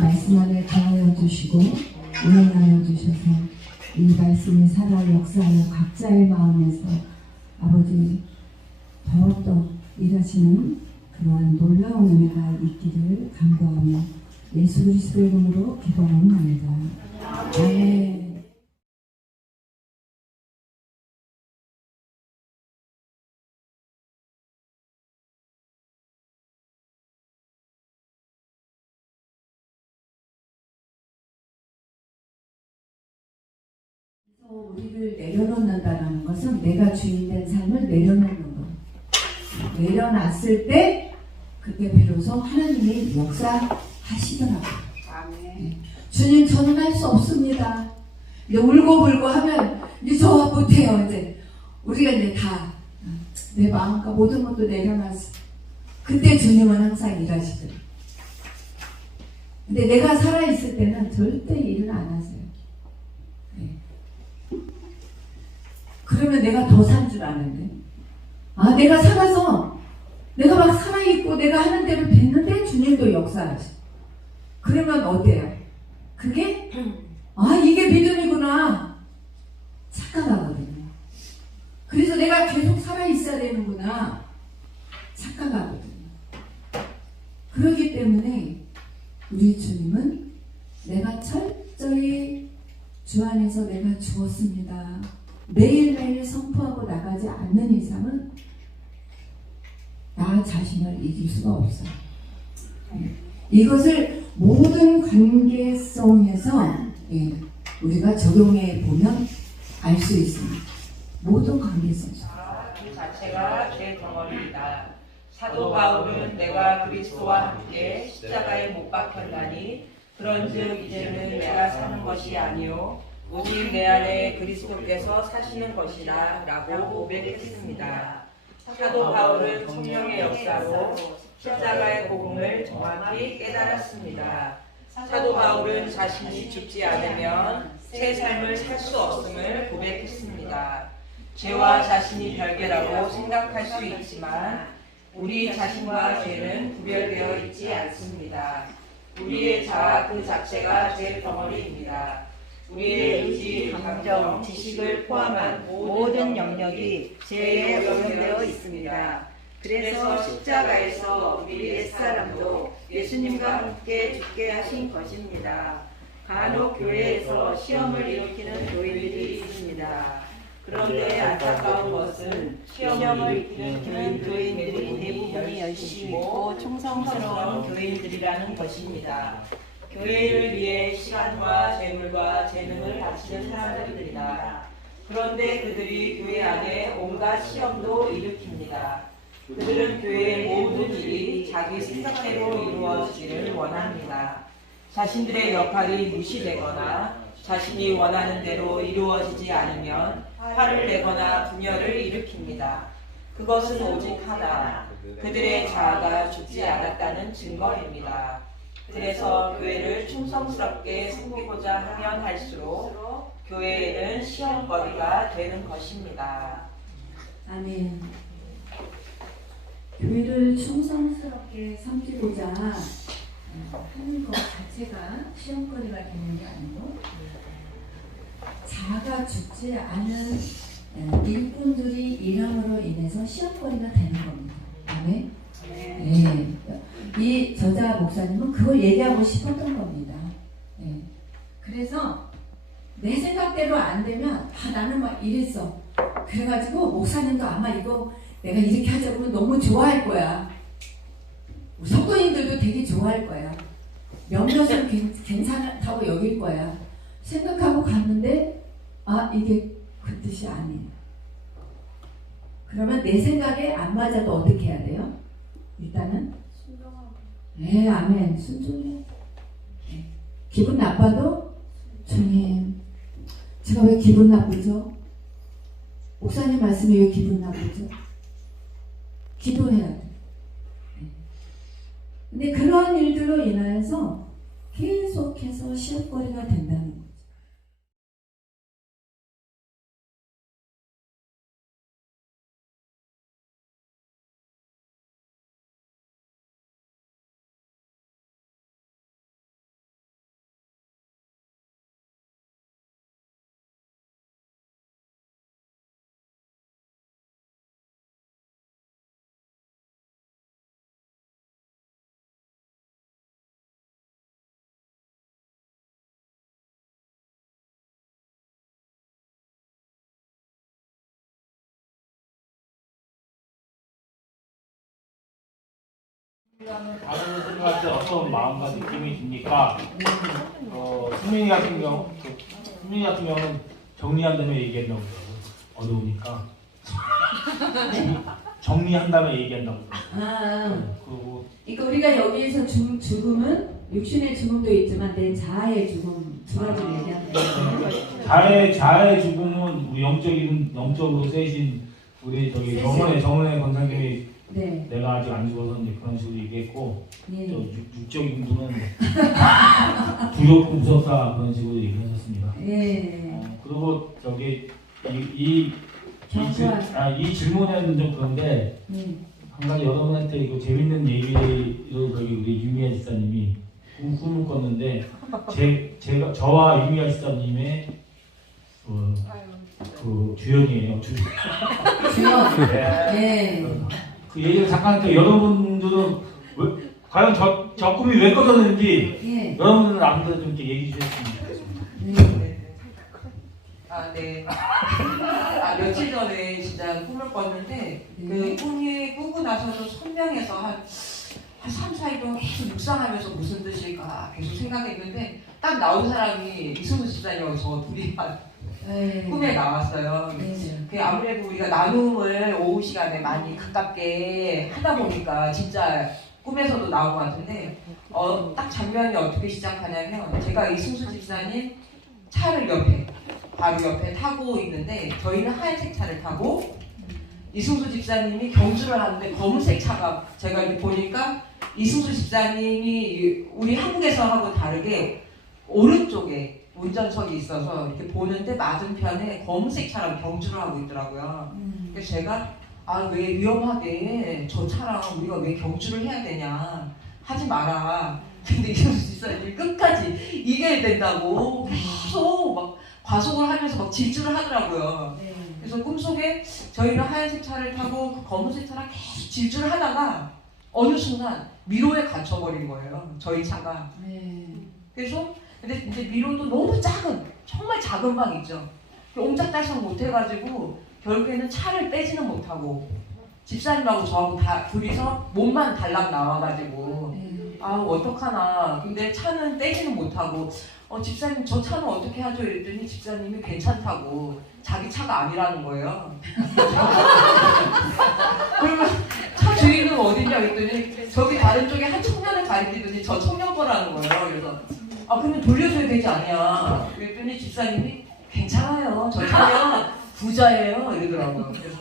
말씀을 더하여 주시고 운행하여 주셔서 이 말씀이 살아 역사하여 각자의 마음에서 아버지 더욱더 일하시는 그러한 놀라운 은혜가 있기를 간구하며 예수 그리스도의 이름으로 기도합니다. 아멘. 우리를 내려놓는다는 것은 내가 주인된 삶을 내려놓는 것. 내려놨을 때 그때 비로소 하나님이 역사하시더라고요. 아멘. 주님 저는 할 수 없습니다. 이제 울고불고 하면 이제 저 못해요. 이제 우리가 이제 다 내 마음과 모든 것도 내려놨어. 그때 주님은 항상 일하시더라고요. 근데 내가 살아있을 때는 절대 일을 안 하세요. 그러면 내가 더 산 줄 아는데, 내가 살아서 내가 막 살아있고 내가 하는 대로 됐는데 주님도 역사하시. 그러면 어때요? 그게 이게 믿음이구나 착각하거든요. 그래서 내가 계속 살아있어야 되는구나 착각하거든요. 그렇기 때문에 우리 주님은 내가 철저히 주 안에서 내가 주었습니다. 매일매일 선포하고 나가지 않는 이상은 나 자신을 이길 수가 없어요. 이것을 모든 관계성에서 우리가 적용해 보면 알 수 있습니다. 모든 관계성. 그 자체가 제 덩어리이다. 사도 바울은 내가 그리스도와 함께 십자가에 못 박혔나니 그런즉 이제는 내가 사는 것이 아니요 오직 내 안에 그리스도께서 사시는 것이다 라고 고백했습니다. 사도 바울은 성령의 역사로 십자가의 복음을 정확히 깨달았습니다. 사도 바울은 자신이 죽지 않으면 새 삶을 살 수 없음을 고백했습니다. 죄와 자신이 별개라고 생각할 수 있지만 우리 자신과 죄는 구별되어 있지 않습니다. 우리의 자아 그 자체가 죄 덩어리입니다. 우리의 의지, 감정, 지식을 포함한 모든 영역이 죄에 오염되어 있습니다. 그래서 십자가에서 우리의 옛사람도 예수님과 함께 죽게 하신 것입니다. 간혹 교회에서 시험을 일으키는 교인들이 있습니다. 그런데 안타까운 것은 시험을 일으키는 교인들이 대부분이 열심히 있고 충성스러운 교인들이라는 것입니다. 교회를 위해 시간과 재물과 재능을 바치는 사람들입니다. 그런데 그들이 교회 안에 온갖 시험도 일으킵니다. 그들은 교회의 모든 일이 자기 생각대로 이루어지기를 원합니다. 자신들의 역할이 무시되거나 자신이 원하는 대로 이루어지지 않으면 화를 내거나 분열을 일으킵니다. 그것은 오직 하나, 그들의 자아가 죽지 않았다는 증거입니다. 그래서 교회를 충성스럽게 섬기고자 하면 할수록 교회에는 시험거리가 되는 것입니다. 아멘. 교회를 충성스럽게 섬기고자 하는 것 자체가 시험거리가 되는 게 아니고 자아가 죽지 않은 일꾼들이 일함으로 인해서 시험거리가 되는 겁니다. 아멘. 네. 이 저자 목사님은 그걸 얘기하고 싶었던 겁니다. 네. 그래서 내 생각대로 안 되면 나는 막 이랬어. 그래가지고 목사님도 아마 이거 내가 이렇게 하자고 하면 너무 좋아할 거야. 성도님들도 되게 좋아할 거야. 몇몇은 괜찮다고 여길 거야. 생각하고 갔는데 이게 그 뜻이 아니에요. 그러면 내 생각에 안 맞아도 어떻게 해야 돼요? 일단은 네, 아멘. 순종해야 돼. 네. 기분 나빠도 주님, 제가 왜 기분 나쁘죠? 목사님 말씀이 왜 기분 나쁘죠? 기도해야 돼. 네. 근데 그런 일들로 인하여서 계속해서 시험거리가 된다는 거죠. 다른 분들한테 어떤 마음과 느낌이 듭니까? 승민이 같은 경우는 정리한 다음에 얘기한다고 그러고 어려우니까 정리한 다음에 얘기한다고 그러고 그러니까 우리가 여기에서 죽음은 육신의 죽음도 있지만 내 자아의 죽음 두 가지를 얘기하는 거예요. 자아의 죽음은 우리 영적으로 세신 우리 저기 정은혜 권사님이 네. 내가 아직 안 죽어서 이제 그런 식으로 얘기했고 네. 저 육적인 분은 두렵고 무섭다 그런 식으로 얘기하셨습니다. 네. 그리고 저기 이 질문에는 좀 그런데 한 가지 여러분한테 이거 재밌는 얘기를 저기 우리 유미아 집사님이 꿈을 꿨는데 저와 유미아 집사님의 그 주연이에요. 주연. 네. 네. 그 얘기를 잠깐 할게요. 여러분들은 과연 저 꿈이 왜 꿔졌는지 네. 여러분들 아무도 좀 이렇게 얘기 주셨으면 좋겠습니다. 네. 네. 며칠 전에 진짜 꿈을 꿨는데 그 꿈이 꾸고 나서도 선명해서 한 3, 4일 동안 계속 묵상하면서 무슨 뜻일까 계속 생각했는데 딱 나온 사람이 이승우 집사님하고 저 둘이 꿈에 나왔어요. 그 아무래도 우리가 나눔을 오후 시간에 많이 가깝게 하다 보니까 진짜 꿈에서도 나온 것 같은데 딱 장면이 어떻게 시작하냐면 제가 이승수 집사님 차를 바로 옆에 타고 있는데 저희는 하얀색 차를 타고 이승수 집사님이 경주를 하는데 검은색 차가 제가 이렇게 보니까 이승수 집사님이 우리 한국에서 하고 다르게 오른쪽에 운전석이 있어서 이렇게 보는데 맞은편에 검은색 차랑 경주를 하고 있더라고요. 그래서 제가 왜 위험하게 저 차랑 우리가 왜 경주를 해야 되냐 하지 마라. 근데 이승수 집사님이 끝까지 이겨야 된다고 계속 막 과속을 하면서 막 질주를 하더라고요. 그래서 꿈속에 저희는 하얀색 차를 타고 그 검은색 차랑 계속 질주를 하다가 어느 순간 미로에 갇혀버린 거예요. 저희 차가. 그래서 근데 미로도 너무 정말 작은 방 있죠. 옴짝달싹 못해가지고 결국에는 차를 빼지는 못하고 집사님하고 저하고 다 둘이서 몸만 달랑 나와가지고 어떡하나. 근데 차는 빼지는 못하고 집사님 저 차는 어떻게 하죠? 이랬더니 집사님이 괜찮다고 자기 차가 아니라는 거예요. 그러면 차 주인은 어딨냐 그랬더니 저기 다른 쪽에 한 청년을 가리키더니 저 청년 거라는 거예요. 그래서 그러면 돌려줘야 되지 않냐 그랬더니 집사님이 괜찮아요. 저 청년 부자예요 이러더라고요. 그래서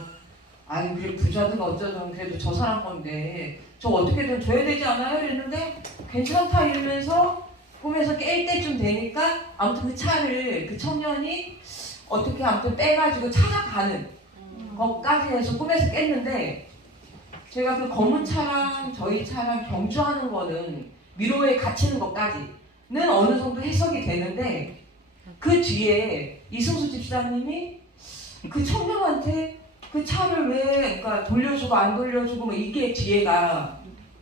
그래 부자든 어쩌든 그래도 저 사람 건데 저 어떻게든 줘야 되지 않아요? 이랬는데 괜찮다 이러면서 꿈에서 깰 때쯤 되니까 아무튼 그 차를 그 청년이 어떻게 아무튼 빼가지고 찾아가는 것까지 해서 꿈에서 깼는데 제가 그 검은 차랑 저희 차랑 경주하는 거는 미로에 갇히는 것까지는 어느 정도 해석이 되는데 그 뒤에 이승수 집사님이 그 청년한테 그 차를 왜 그러니까 돌려주고 안 돌려주고 뭐 이게 뒤에가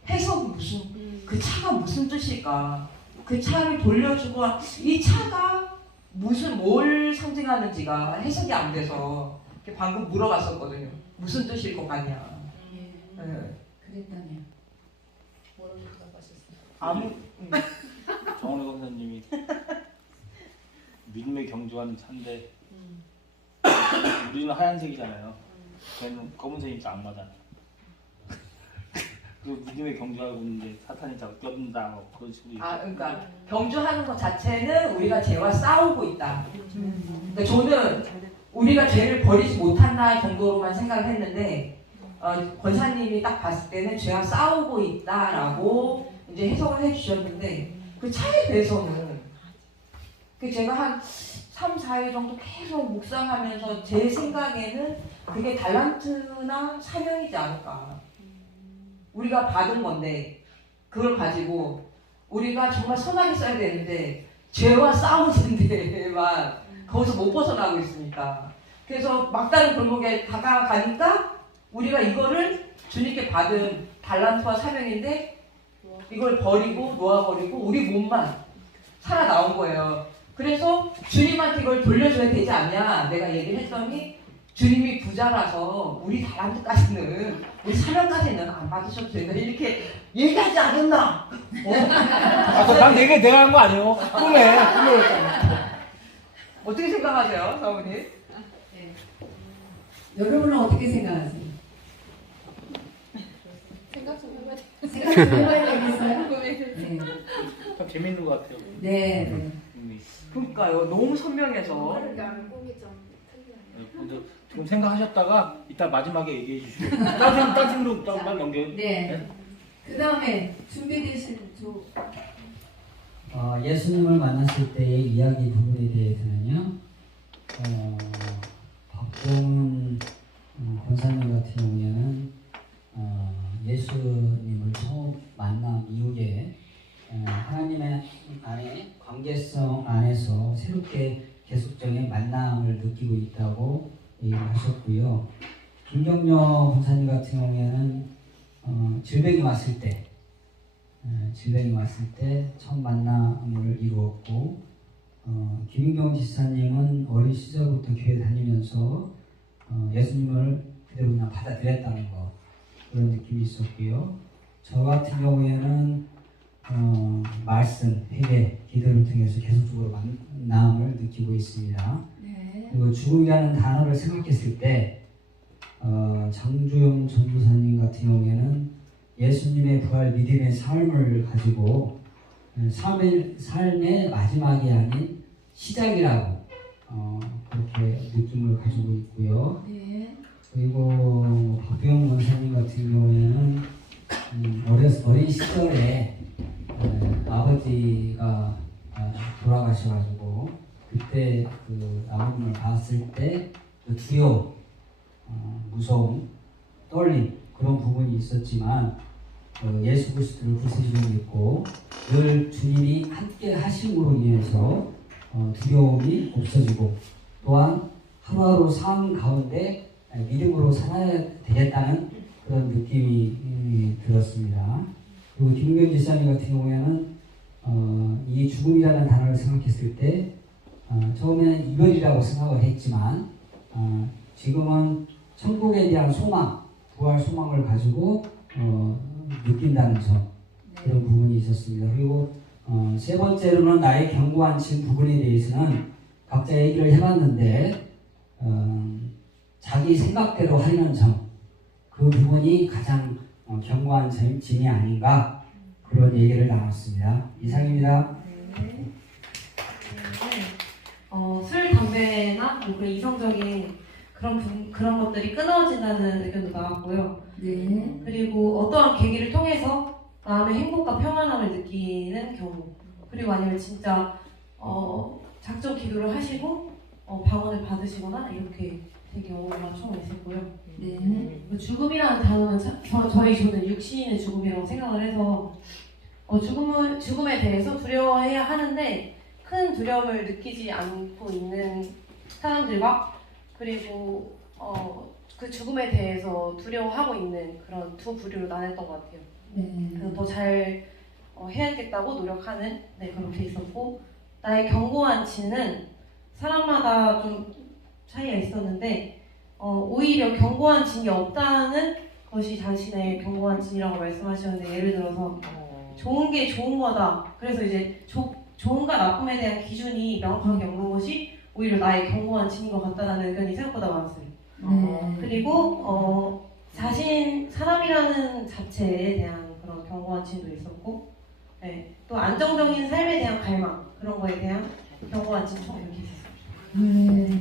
해석이 무슨 그 차가 무슨 뜻일까? 그 차를 돌려주고 이 차가 뭘 상징하는지가 해석이 안 돼서 방금 물어봤었거든요. 무슨 뜻일 것 같냐? 그랬다네요. 뭐라고 대답하셨어요? 정은혜 권사님이 믿음의 경주하는 차인데 우리는 하얀색이잖아요. 저희는 검은색이 악마다. 그 믿음의 경주하고 있는데 사탄이 자꾸 껴든다 뭐 그런 식으로. 아, 그러니까 경주하는 것 자체는 우리가 죄와 싸우고 있다. 그러니까 저는 우리가 죄를 버리지 못한다 정도로만 생각을 했는데 권사님이 딱 봤을 때는 죄와 싸우고 있다라고 이제 해석을 해주셨는데 그 차이에 대해서는 제가 한 3, 4일 정도 계속 묵상하면서 제 생각에는 그게 달란트나 사명이지 않을까. 우리가 받은 건데 그걸 가지고 우리가 정말 선하게 써야 되는데 죄와 싸우는 데만 거기서 못 벗어나고 있으니까 그래서 막다른 골목에 다가가니까 우리가 이거를 주님께 받은 달란트와 사명인데 이걸 버리고 놓아버리고 우리 몸만 살아나온 거예요. 그래서 주님한테 이걸 돌려줘야 되지 않냐 내가 얘기를 했더니 주님이 부자라서 우리 달란트까지는 우리 사명까지는 안 받으셔도 된다 이렇게 얘기하지 않았나? 난 내가 한 거 아니에요. 꿈에. 어떻게 생각하세요, 사모님? 여러분은 어떻게 생각하세요? 생각 좀 해봐야 돼. 생각 좀 해봐야 되겠어요? 네. 참 재밌는 것 같아요. 네. 네. 그러니까요. 너무 선명해서. 그러니까 꿈이 좀 특이하네. 근데 지금 생각하셨다가 이따 마지막에 얘기해 주시고 딴 팀으로 딴 넘겨. 네. 그 다음에 준비되신 예수님을 만났을 때의 이야기 부분에 대해서는요, 박봉 권사님 같은 경우에는 예수님을 처음 만난 이후에 하나님의 안에 관계성 안에서 새롭게 계속적인 만남을 느끼고 있다고 얘기하셨고요. 김경려 권사님 같은 경우에는 질병이 왔을 때 처음 만남을 이루었고, 김인경 지사님은 어린 시절부터 교회 다니면서 예수님을 그대로 그냥 받아들였다는 거, 그런 느낌이 있었고요. 저 같은 경우에는 말씀, 회개, 기도를 통해서 계속적으로 만남을 느끼고 있습니다. 네. 그리고 죽음이라는 단어를 생각했을 때 장주영 전도사님 같은 경우에는 예수님의 부활 믿음의 삶을 가지고 삶의 마지막이 아닌 시작이라고 그렇게 느낌을 가지고 있고요. 네. 그리고 박병 원사님 같은 경우에는 어린 시절에 아버지가 돌아가셔가지고 그때 그 아버님을 봤을 때 그 두려움, 무서움, 떨림 그런 부분이 있었지만 예수 그리스도를 구세주로 믿고 늘 주님이 함께 하심으로 인해서 두려움이 없어지고 또한 하루하루 삶 가운데 믿음으로 살아야 되겠다는 그런 느낌이 들었습니다. 그리고 김경 지사님 같은 경우에는 이 죽음이라는 단어를 생각했을 때 처음에는 이별이라고 생각을 했지만 지금은 천국에 대한 소망, 부활 소망을 가지고 느낀다는 점, 그런 부분이 있었습니다. 그리고 세 번째로는 나의 견고한 진 부분에 대해서는 각자 얘기를 해봤는데 자기 생각대로 하려는 점, 그 부분이 가장 견고한 진이 아닌가, 그런 얘기를 나눴습니다. 이상입니다. 술, 담배나 뭐 그런 이성적인 그런 것들이 끊어진다는 의견도 나왔고요. 네. 그리고 어떠한 계기를 통해서 마음의 행복과 평안함을 느끼는 경우, 그리고 아니면 진짜 작정 기도를 하시고 방언을 받으시거나 이렇게 된 경우가 총 있었고요. 네. 죽음이라는 단어는 저는 육신의 죽음이라고 생각을 해서 죽음에 대해서 두려워해야 하는데 큰 두려움을 느끼지 않고 있는 사람들과 그리고 그 죽음에 대해서 두려워하고 있는 그런 두 부류로 나눴던 것 같아요. 네. 그래서 더 잘 해야겠다고 노력하는 그렇게 있었고, 나의 견고한 진은 사람마다 좀 차이가 있었는데 오히려 견고한 진이 없다는 것이 자신의 견고한 진이라고 말씀하셨는데, 예를 들어서 좋은 게 좋은 거다. 그래서 이제 좋은가 나쁨에 대한 기준이 명확하게 없는 것이 오히려 나의 견고한 진인 것 같다는 의견이 생각보다 많았어요. 네. 그리고 사람이라는 자체에 대한 그런 견고한 진도 있었고, 네, 또 안정적인 삶에 대한 갈망, 그런 거에 대한 견고한 진 총 이렇게 있었어요. 네.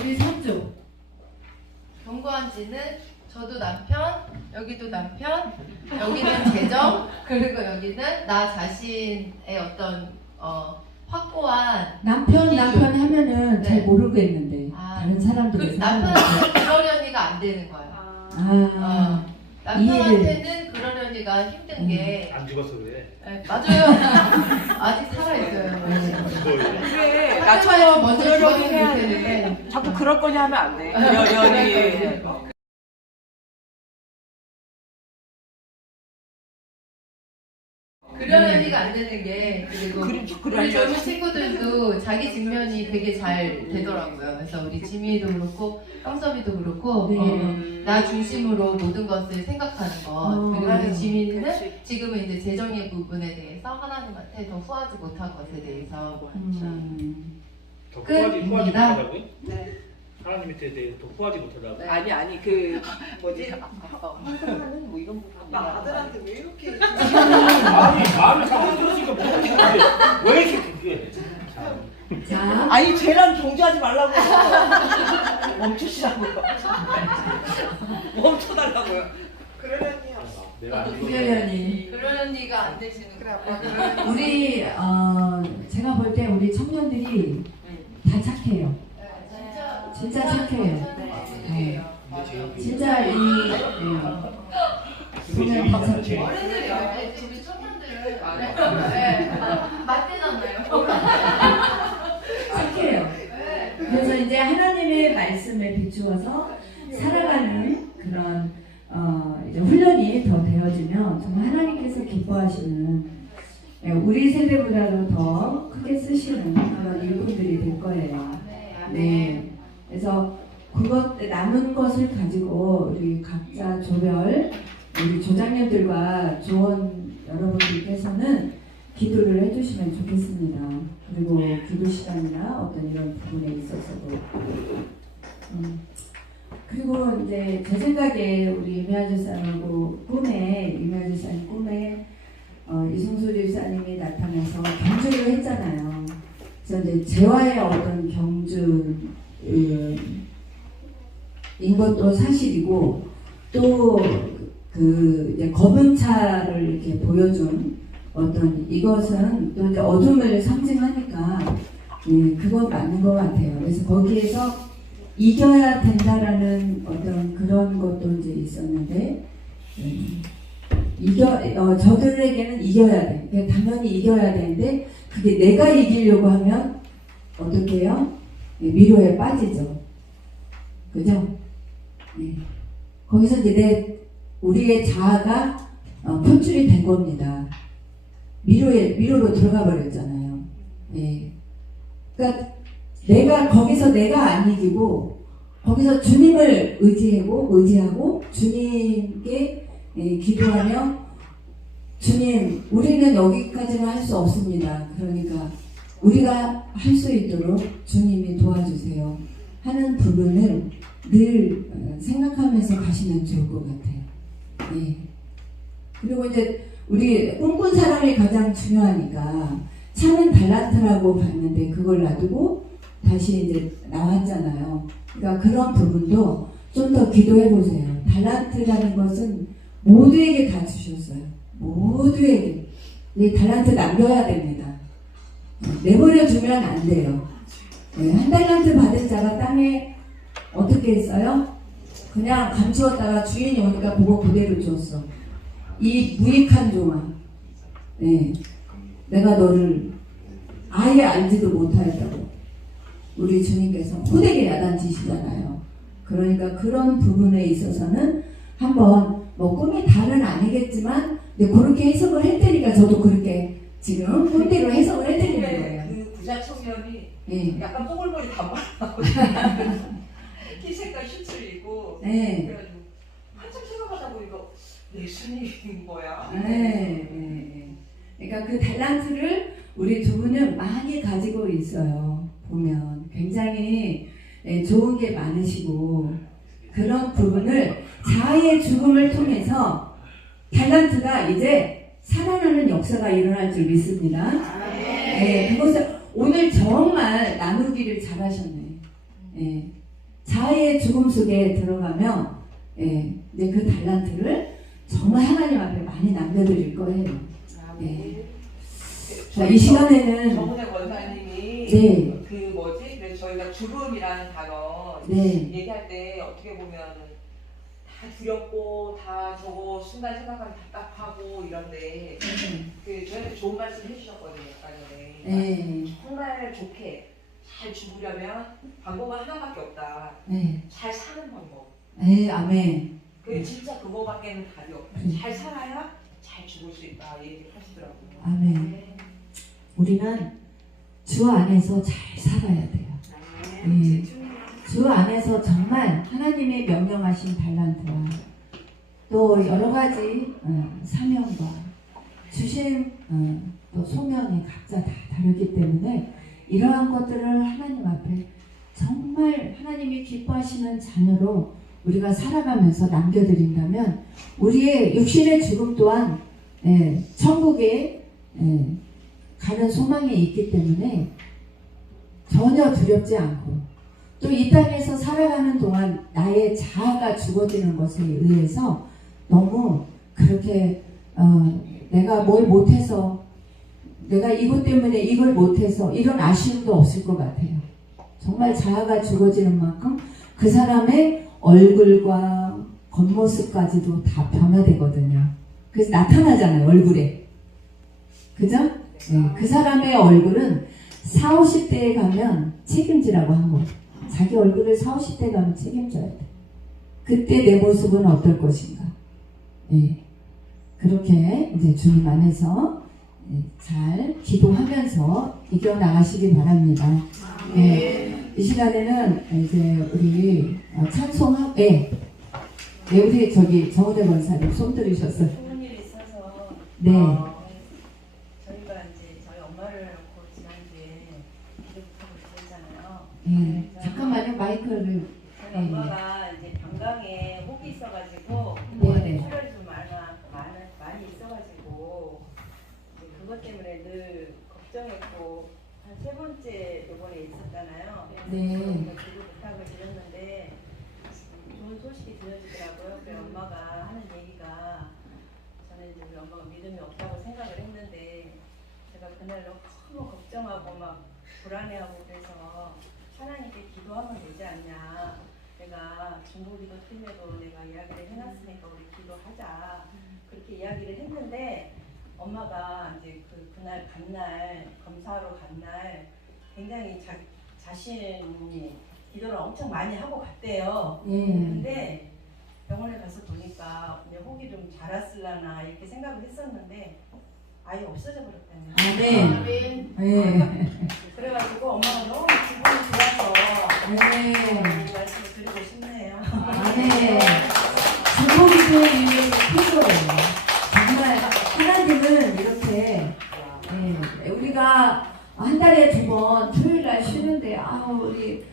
우리 삼조. 견고한지는 저도 남편, 여기도 남편, 여기는 재정, 그리고 여기는 나 자신의 어떤 확고한 남편 기준. 하면은 잘 네. 모르겠는데 아, 다른 사람들이 그 남편은 그러려니가 안 되는 거예요. 아, 남편한테는 그러려니가 힘든 게 안 죽었어 그래. 네, 맞아요. 아직 살아있어요. 그래, 나처럼 나처럼 먼저 그러려고 죽었으면 해야 좋겠는데. 돼. 자꾸 그럴 거냐 하면 안 돼. 여연이. 그러려니가 안 되는 게 그리고 우리 그러려니. 젊은 친구들도 자기 직면이 되게 잘 되더라고요. 그래서 우리 지민이도 그렇고 형섭이도 그렇고 네. 나 중심으로 모든 것을 생각하는 것. 그리고 우리 지민이는 지금은 이제 재정의 부분에 대해서 하나님한테 더 후하지 못한 것에 대해서 더 끝입니다. 후하지 못하다고요? 네. 하나님 밑에 대해서 더 후하지 못하다고. 아니 그 뭐지? 하나는 뭐 이런 부분. 아들한테 왜 이렇게? 아니 말을 잘못 들으니까 뭐왜 이렇게 그게? 자, 아니 쟤랑 경주하지 말라고 멈추시라고요. 멈춰달라고요. 그러려니요. 내가 안 구별연이. 그러려니가 안 되시는 거예요. 우리 제가 볼 때 우리 청년들이 다 착해요. 진짜 착해요. 네. 진짜 보면 다 착해요. 어른들이 왜 우리 청년들을 맞대잖아요. 착해요. 그래서 이제 하나님의 말씀에 비추어서 살아가는 그런 이제 훈련이 더 되어지면 정말 하나님께서 기뻐하시는 우리 세대보다도 더 크게 쓰시는 그런 일꾼들이 될 거예요. 네. 그래서 그것 남은 것을 가지고 우리 각자 조별 우리 조장님들과 조원 여러분들께서는 기도를 해주시면 좋겠습니다. 그리고 기도 시간이나 어떤 이런 부분에 있어서도 그리고 이제 제 생각에 우리 유미아 집사님하고 유미아 집사님 꿈에 이승수 집사님이 나타나서 경주를 했잖아요. 그래서 이제 재화의 어떤 경주인 것도 사실이고 또 그 이제 검은 차를 이렇게 보여준 어떤 이것은 또 이제 어둠을 상징하니까 그건 맞는 것 같아요. 그래서 거기에서 이겨야 된다라는 어떤 그런 것도 이제 있었는데 저들에게는 이겨야 돼. 그러니까 당연히 이겨야 되는데 그게 내가 이기려고 하면 어떻게 해요? 미로에 빠지죠. 그죠? 네. 거기서 이제 우리의 자아가 표출이 된 겁니다. 미로로 들어가 버렸잖아요. 네. 그러니까 거기서 내가 안 이기고 거기서 주님을 의지하고 주님께 기도하며 주님 우리는 여기까지는 할 수 없습니다. 그러니까 우리가 할 수 있도록 주님이 도와주세요 하는 부분을 늘 생각하면서 가시면 좋을 것 같아요. 예. 그리고 이제 우리 꿈꾼 사람이 가장 중요하니까 차는 달란트라고 봤는데 그걸 놔두고 다시 이제 나왔잖아요. 그러니까 그런 부분도 좀 더 기도해 보세요. 달란트라는 것은 모두에게 다 주셨어요. 모두에게. 이 달란트 남겨야 됩니다. 내버려 두면 안 돼요. 한 달란트 받은 자가 땅에 어떻게 했어요? 그냥 감추었다가 주인이 오니까 그거 그대로 줬어. 이 무익한 종아. 네. 내가 너를 아예 알지도 못하였다고. 우리 주님께서 호되게 야단치시잖아요. 그러니까 그런 부분에 있어서는 한번 꿈이 다는 아니겠지만 그렇게 해석을 했다니까 저도 그렇게 지금 꼰대로 해석을 해드리는 거예요. 그 부자 청년이 네. 약간 뽀글머리 단발하고 흰색깔 슈트를 입고 네. 그래가지고 한참 생각하다 보니까 예수님인 거야. 네. 그러니까 그 달란트를 우리 두 분은 많이 가지고 있어요. 보면 굉장히 좋은 게 많으시고 그런 부분을 자아의 죽음을 통해서 탤런트가 이제 살아나는 역사가 일어날 줄 믿습니다. 그것을 오늘 정말 나누기를 잘하셨네. 자아의 죽음 속에 들어가면 이제 그 탤런트를 정말 하나님 앞에 많이 남겨드릴 거예요. 자, 이 시간에는 정은혜 권사님이 네. 그 뭐지? 그래서 저희가 죽음이라는 단어 네. 얘기할 때 어떻게 보면 다 두렵고 다 저거 순간 생각하면 답답하고 이런데 그 저희한테 좋은 말씀 해주셨거든요. 아까 전에 정말 좋게 잘 죽으려면 방법은 하나밖에 없다. 잘 사는 방법. 아멘. 그 진짜 그거밖에는 답이 없다. 잘 살아야 잘 죽을 수 있다. 얘기를 하시더라고요. 아멘. 우리는 주 안에서 잘 살아야 돼요. 주 안에서 정말 하나님의 명령하신 탤런트와 또 여러 가지 사명과 주신 또 소명이 각자 다 다르기 때문에 이러한 것들을 하나님 앞에 정말 하나님이 기뻐하시는 자녀로 우리가 살아가면서 남겨드린다면 우리의 육신의 죽음 또한 천국에 가는 소망이 있기 때문에 전혀 두렵지 않고 또 이 땅에서 살아가는 동안 나의 자아가 죽어지는 것에 의해서 너무 그렇게 내가 뭘 못해서 내가 이것 때문에 이걸 못해서 이런 아쉬움도 없을 것 같아요. 정말 자아가 죽어지는 만큼 그 사람의 얼굴과 겉모습까지도 다 변화되거든요. 그래서 나타나잖아요, 얼굴에. 그죠? 그 사람의 얼굴은 40, 50대에 가면 책임지라고 한 거. 자기 얼굴을 40, 50대 가면 책임져야 돼. 그때 내 모습은 어떨 것인가. 그렇게 이제 주님 안에서 잘 기도하면서 이겨나가시기 바랍니다. 이 시간에는 이제 우리 찬송하고 우리 저기 정은혜 권사님 손 들으셨어요. 좋은 일이 있어서 네. 저희가 이제 저희 엄마를 놓고 지난주에 기도 부탁을 드렸잖아요. 잠깐만요, 마이크를. 저희 엄마가 이제 방광에 혹이 있어가지고 네네. 출혈이 좀 많이 있어가지고 이제 그것 때문에 늘 걱정했고 한 3번째 요번에 있었잖아요. 네. 기도 부탁을 드렸는데 좋은 소식이 들려지더라고요. 그래서 엄마가 하는 얘기가 저는 이제 우리 엄마가 믿음이 없다고 생각을 했는데 제가 그날 너무 걱정하고 막 불안해하고 그래서 하나님께 기도하면 되지 않냐. 내가 중보기도 틀려도 내가 이야기를 해놨으니까 우리 기도하자. 그렇게 이야기를 했는데 엄마가 이제 그날 간날 검사하러 간날 굉장히 자신이 기도를 엄청 많이 하고 갔대요. 근데 병원에 가서 보니까 그냥 혹이 좀 자랐을라나 이렇게 생각을 했었는데 아예 없어져 버렸다는 아멘. 그래가지고 엄마가 너무 기분이 좋아서 이 말씀을 드리고 싶네요. 아멘. 중보기도의 일이 필요해요. 정말 하나님은 이렇게 우리가 한 달에 2번 토요일날 쉬는데 우리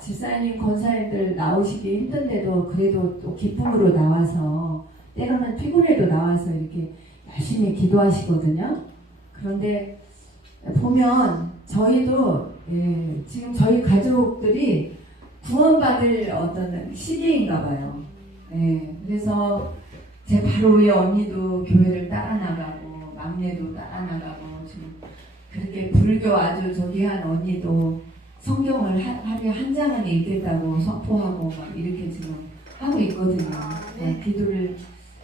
집사님 권사님들 나오시기 힘든데도 그래도 또 기쁨으로 나와서 때로는 피곤해도 나와서 이렇게 열심히 기도하시거든요. 그런데 보면 저희도 지금 저희 가족들이 구원받을 어떤 시기인가 봐요. 그래서 제 바로 위에 언니도 교회를 따라 나가고 막내도 따라 나가고 지금 그렇게 불교 아주 저기 한 언니도 성경을 하루에 한 장은 읽겠다고 선포하고 막 이렇게 지금 하고 있거든요. 기도를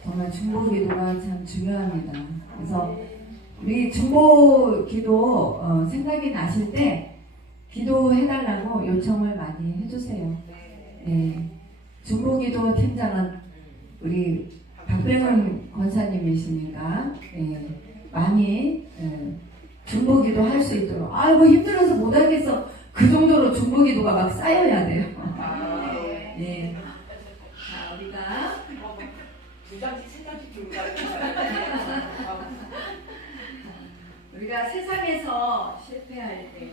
정말 중보 기도가 참 중요합니다. 그래서 우리 중보 기도 생각이 나실 때 기도해달라고 요청을 많이 해주세요. 중보 기도 팀장은 우리 박병은 권사님이시니까 많이 중보 기도 할 수 있도록 힘들어서 못하겠어. 그 정도로 중보 기도가 막 쌓여야 돼요. 자, 우리가 2장씩 3장씩 들고 가야 우리 우리가 세상에서 실패할 때,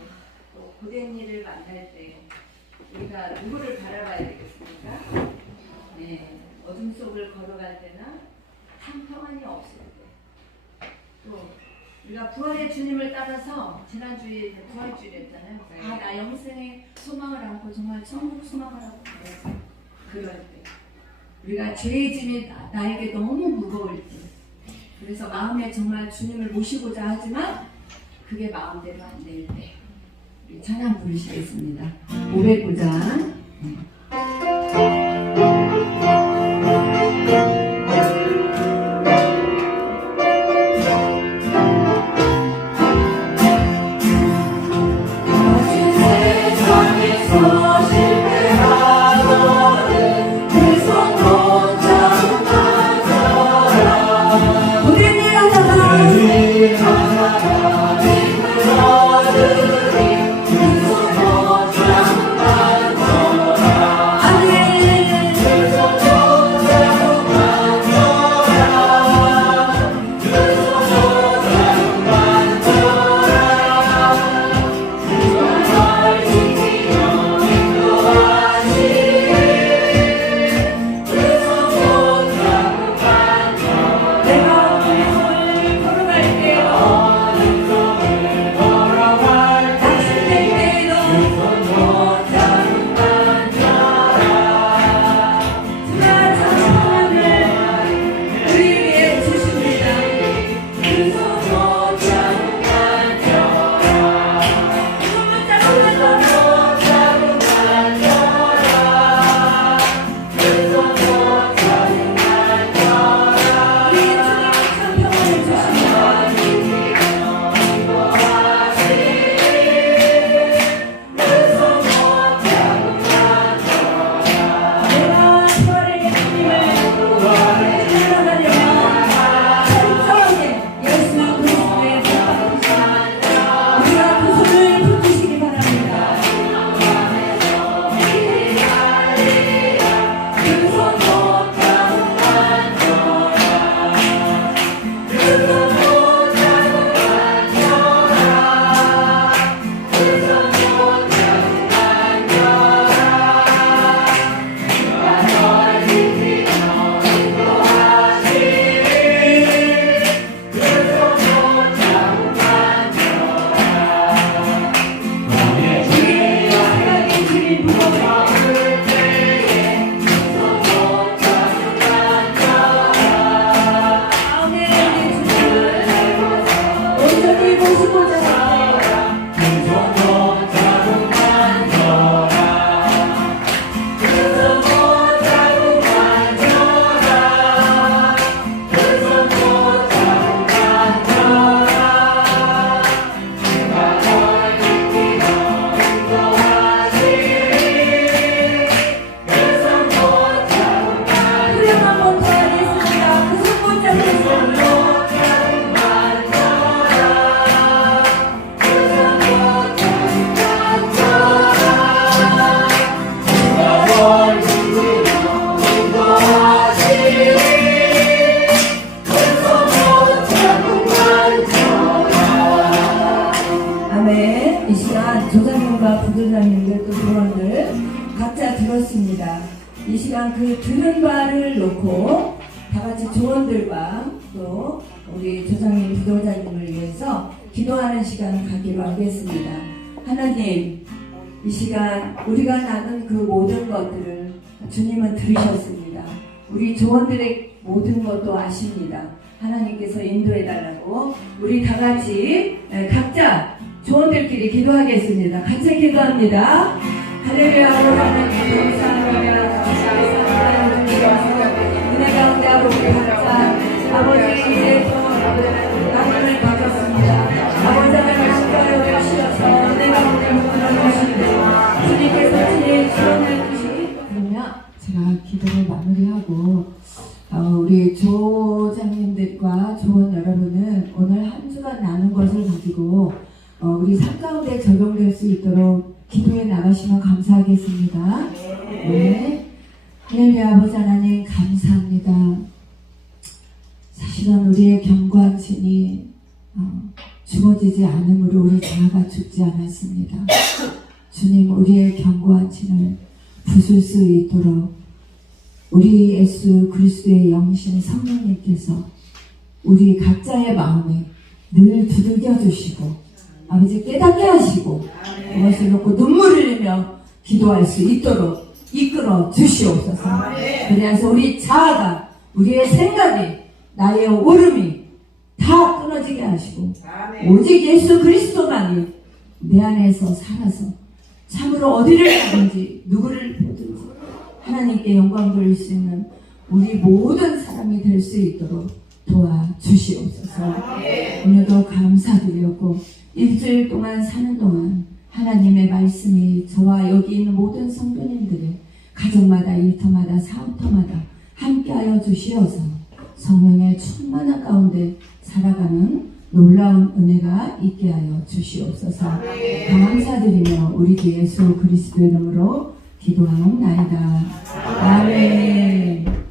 또 고된 일을 만날 때, 우리가 누구를 바라봐야 되겠습니까? 네, 어둠 속을 걸어갈 때나 참 평안이 없을 때, 또 우리가 부활의 주님을 따라서 지난주에 부활주일이었잖아요. 다 나 영생의 소망을 안고 정말 천국 소망을 하고 그럴 때, 우리가 죄의 짐이 나에게 너무 무거울 때, 그래서 마음에 정말 주님을 모시고자 하지만 그게 마음대로 안 될 때, 우리 찬양 부르시겠습니다. 509장. 부교장님들 또 부원들 각자 들었습니다. 이 시간 그 들은 바를 놓고 다 같이 조원들과 또 우리 조장님 부교장님을 위해서 기도하는 시간을 갖기로 하겠습니다. 하나님, 이 시간 우리가 나눈 그 모든 것들을 주님은 들으셨습니다. 우리 조원들의 모든 것도 아십니다. 하나님께서 인도해달라고 우리 다 같이 각자 조원들끼리 기도하겠습니다. 같이 기도합니다. 할렐루야. 하나님 감사합니다. 감사합니다. 은혜 가운데 아버지 각자 아버지의 하나님을 가졌습니다. 아버지 하나님을 신뢰하여 주셔서 은혜 가운데 묵는 것인데 주님께서 진리의 주원을 주시. 그러면 제가 기도를 마무리하고 우리 조장님들과 조원 여러분은 오늘 한 주간 나눈 것을 가지고 우리 삶 가운데 적용될 수 있도록 기도해 나가시면 감사하겠습니다. 네. 할렐루야. 아버지 하나님 감사합니다. 사실은 우리의 견고한 신이 죽어지지 않으므로 우리 자아가 죽지 않았습니다. 주님, 우리의 견고한 진을 부술 수 있도록 우리 예수 그리스도의 영신 성령님께서 우리 각자의 마음에 늘 두들겨 주시고 아버지 깨닫게 하시고 그것을 놓고 눈물을 흘리며 기도할 수 있도록 이끌어 주시옵소서. 그래서 우리 자아가, 우리의 생각이, 나의 오름이 다 끊어지게 하시고 오직 예수 그리스도만이 내 안에서 살아서 참으로 어디를 가든지 누구를 보든지 하나님께 영광 돌릴 수 있는 우리 모든 사람이 될 수 있도록 도와주시옵소서. 오늘도 감사드렸고 일주일 동안 사는 동안 하나님의 말씀이 저와 여기 있는 모든 성도님들의 가정마다 일터마다 사업터마다 함께하여 주시어서 성령의 충만한 가운데 살아가는 놀라운 은혜가 있게 하여 주시옵소서. 감사드리며 우리 주 예수 그리스도의 이름으로 기도하옵나이다. 아멘.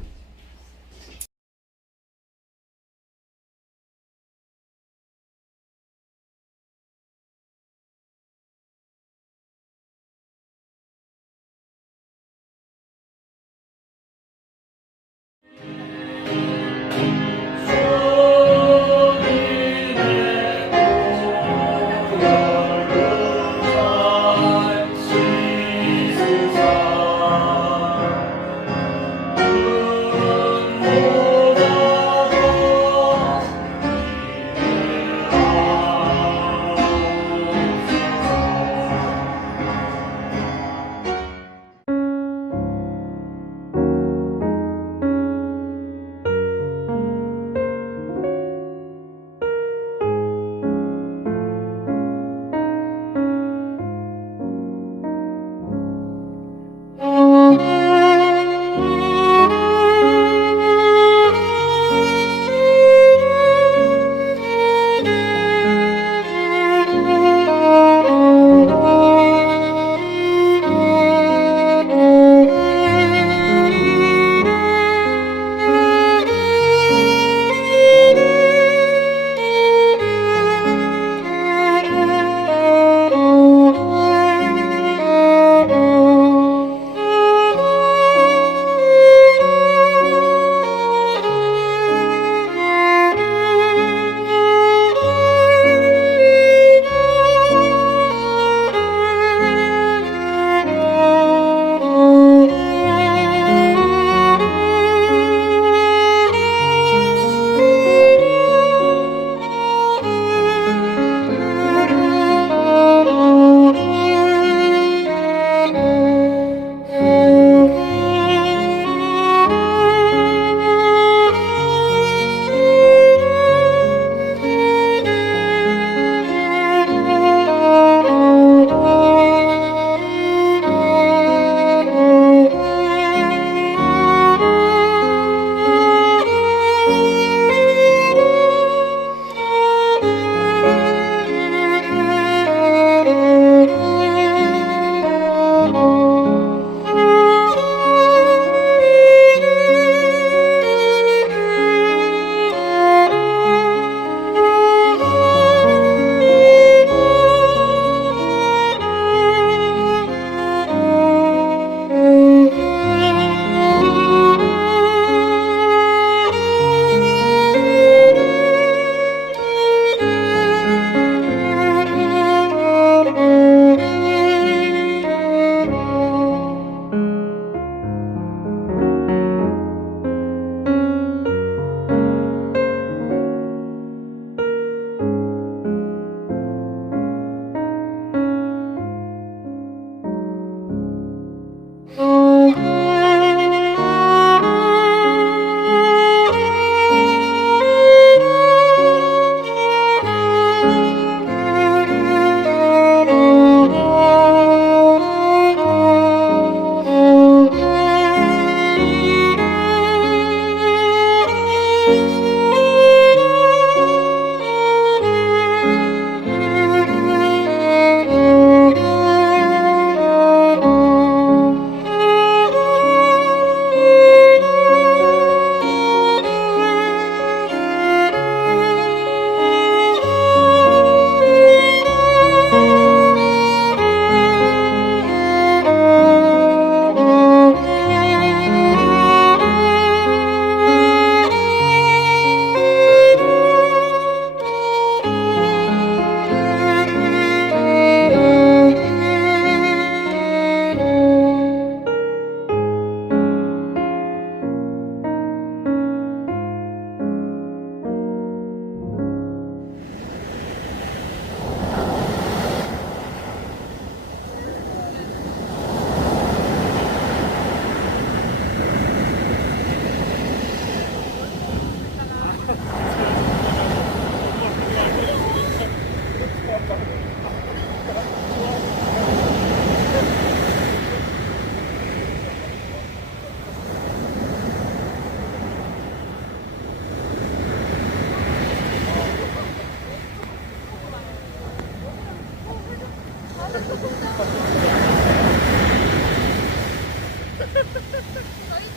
저희